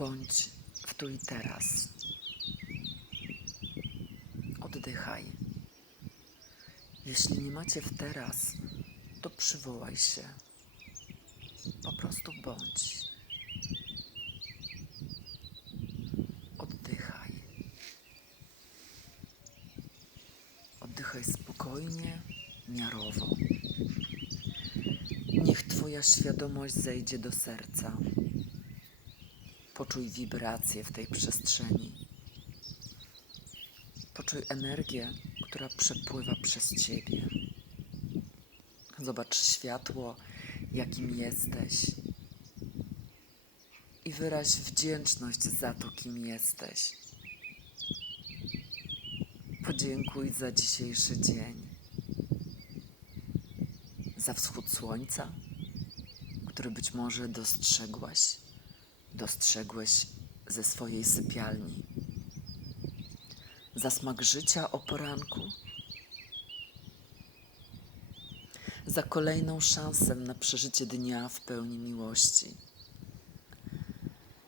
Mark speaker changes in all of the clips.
Speaker 1: Bądź w tu i teraz. Oddychaj. Jeśli nie macie w teraz, to przywołaj się. Po prostu bądź. Oddychaj. Oddychaj spokojnie, miarowo. Niech Twoja świadomość zejdzie do serca. Poczuj wibracje w tej przestrzeni. Poczuj energię, która przepływa przez Ciebie. Zobacz światło, jakim jesteś. I wyraź wdzięczność za to, kim jesteś. Podziękuj za dzisiejszy dzień. Za wschód słońca, który być może dostrzegłaś, dostrzegłeś ze swojej sypialni. Za smak życia o poranku, za kolejną szansę na przeżycie dnia w pełni miłości,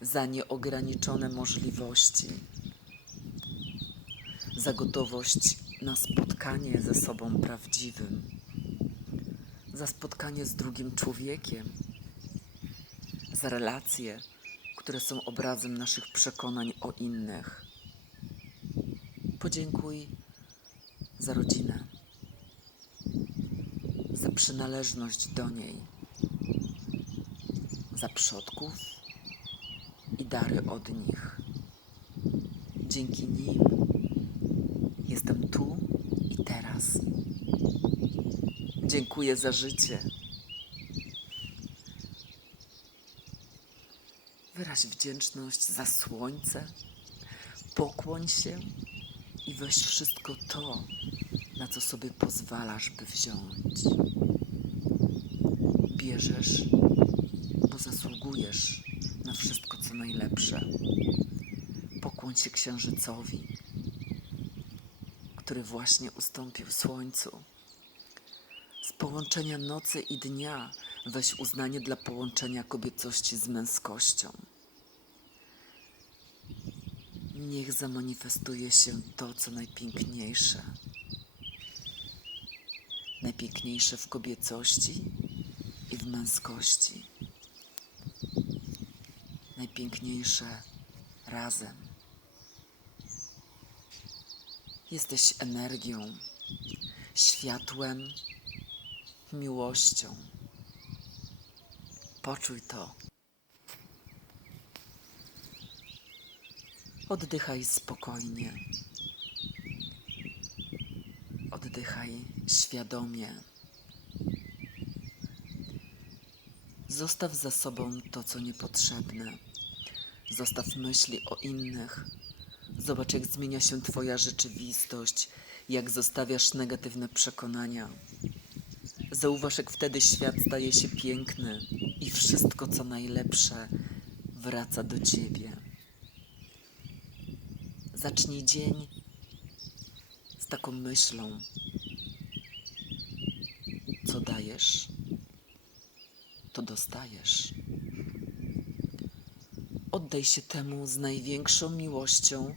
Speaker 1: za nieograniczone możliwości, za gotowość na spotkanie ze sobą prawdziwym, za spotkanie z drugim człowiekiem, za relacje, które są obrazem naszych przekonań o innych. Podziękuj za rodzinę, za przynależność do niej, za przodków i dary od nich. Dzięki nim jestem tu i teraz. Dziękuję za życie. Wyraź wdzięczność za słońce, pokłoń się i weź wszystko to, na co sobie pozwalasz, by wziąć. Bierzesz, bo zasługujesz na wszystko, co najlepsze. Pokłoń się księżycowi, który właśnie ustąpił słońcu. Z połączenia nocy i dnia weź uznanie dla połączenia kobiecości z męskością. Niech zamanifestuje się to, co najpiękniejsze. Najpiękniejsze w kobiecości i w męskości. Najpiękniejsze razem. Jesteś energią, światłem, miłością. Poczuj to. Oddychaj spokojnie. Oddychaj świadomie. Zostaw za sobą to, co niepotrzebne. Zostaw myśli o innych. Zobacz, jak zmienia się Twoja rzeczywistość, jak zostawiasz negatywne przekonania. Zauważ, jak wtedy świat staje się piękny i wszystko, co najlepsze, wraca do Ciebie. Zacznij dzień z taką myślą: co dajesz, to dostajesz. Oddaj się temu z największą miłością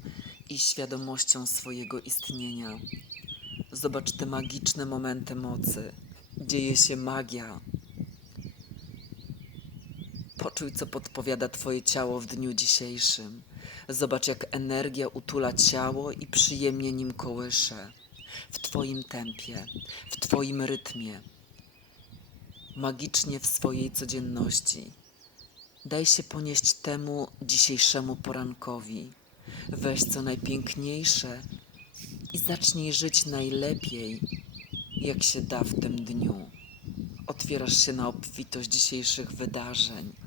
Speaker 1: i świadomością swojego istnienia. Zobacz te magiczne momenty mocy. Dzieje się magia. Poczuj, co podpowiada Twoje ciało w dniu dzisiejszym. Zobacz, jak energia utula ciało i przyjemnie nim kołysze. W Twoim tempie, w Twoim rytmie. Magicznie w swojej codzienności. Daj się ponieść temu dzisiejszemu porankowi. Weź co najpiękniejsze i zacznij żyć najlepiej, jak się da w tym dniu. Otwierasz się na obfitość dzisiejszych wydarzeń.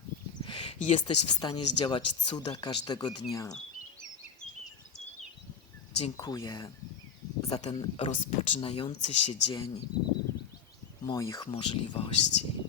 Speaker 1: Jesteś w stanie zdziałać cuda każdego dnia. Dziękuję za ten rozpoczynający się dzień moich możliwości.